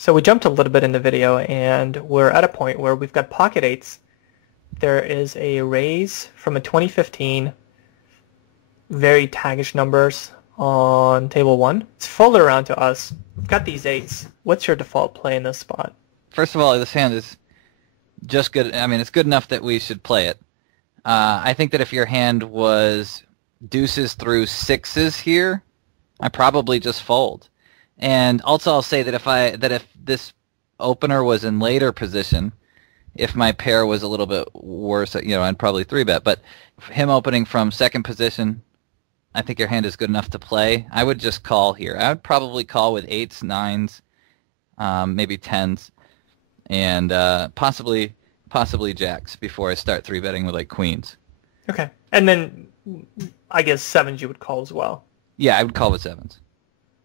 So we jumped a little bit in the video, and we're at a point where we've got pocket eights. There is a raise from a 2015, very taggish numbers on table 1. It's folded around to us. We've got these eights. What's your default play in this spot? First of all, this hand is just good. I mean, it's good enough that we should play it. I think that if your hand was deuces through sixes here, I probably just fold. And also, I'll say that if this opener was in later position, if my pair was a little bit worse, I'd probably 3-bet. But him opening from second position, I think your hand is good enough to play. I would just call here. I would probably call with 8s, 9s, maybe 10s, and possibly jacks before I start 3-betting with like queens. Okay. And then I guess 7s you would call as well. Yeah, I would call with 7s.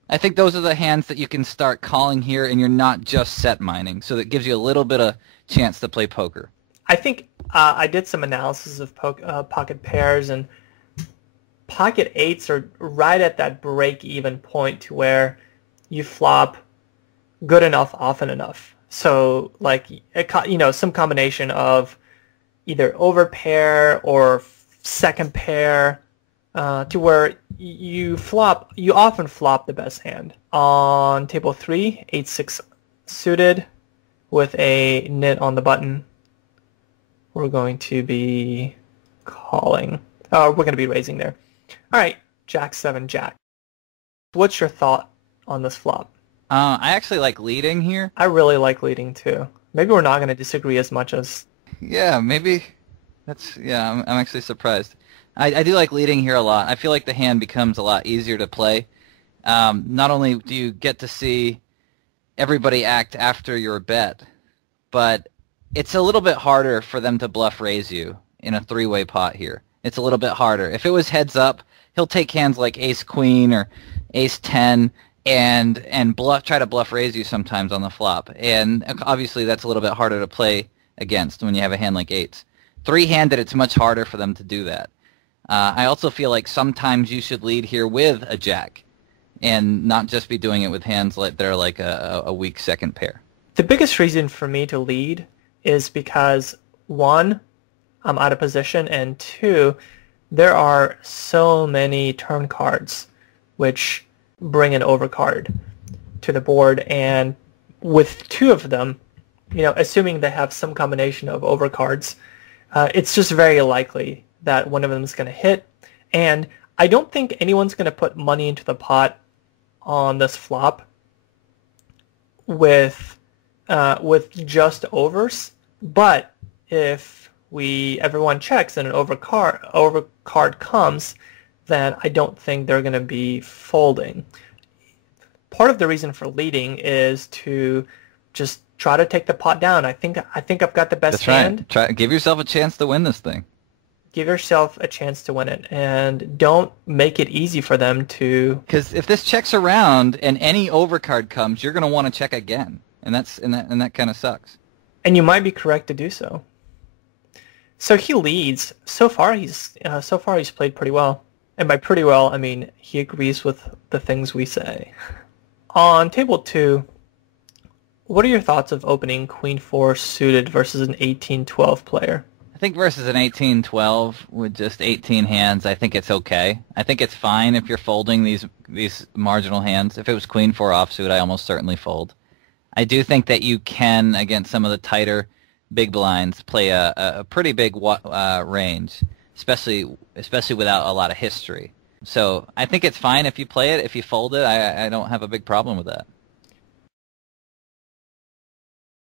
I think those are the hands that you can start calling here, and you're not just set mining, so that gives you a little bit of chance to play poker. I think I did some analysis of pocket pairs, and pocket eights are right at that break-even point to where you flop good enough often enough. So, like, some combination of either overpair or second pair, to where you often flop the best hand. On table 3, 8-6 suited with a nit on the button, we're going to be calling. We're going to be raising there. All right, Jack 7 Jack. What's your thought on this flop? I actually like leading here. I really like leading too. Maybe we're not going to disagree as much as... Yeah, maybe. I'm actually surprised. I do like leading here a lot. I feel like the hand becomes a lot easier to play. Not only do you get to see everybody act after your bet, but it's a little bit harder for them to bluff raise you in a 3-way pot here. It's a little bit harder. If it was heads up, he'll take hands like ace queen or ace 10 and try to bluff raise you sometimes on the flop. And obviously that's a little bit harder to play against when you have a hand like eights. 3-handed, it's much harder for them to do that. I also feel like sometimes you should lead here with a jack and not just be doing it with hands that are like a weak second pair. The biggest reason for me to lead is because, 1, I'm out of position, and 2, there are so many turn cards which bring an overcard to the board, and with 2 of them, assuming they have some combination of overcards, it's just very likely that one of them is going to hit. And I don't think anyone's going to put money into the pot on this flop with just overs. But if everyone checks and an overcard comes, then I don't think they're going to be folding. Part of the reason for leading is to just try to take the pot down. I think I've got the best hand. Right. Give yourself a chance to win this thing. Give yourself a chance to win it, and don't make it easy for them to... Because if this checks around and any overcard comes, you're going to want to check again, and that kind of sucks. And you might be correct to do so. So he leads. So far he's played pretty well, and by pretty well I mean he agrees with the things we say. On table 2, what are your thoughts of opening Queen 4 suited versus an 18-12 player? I think versus an 18-12 with just 18 hands, I think it's okay. I think it's fine if you're folding these marginal hands. If it was Queen 4 offsuit, I almost certainly fold. I do think that you can, against some of the tighter big blinds, play a pretty big range, especially without a lot of history. So I think it's fine if you play it. If you fold it, I don't have a big problem with that.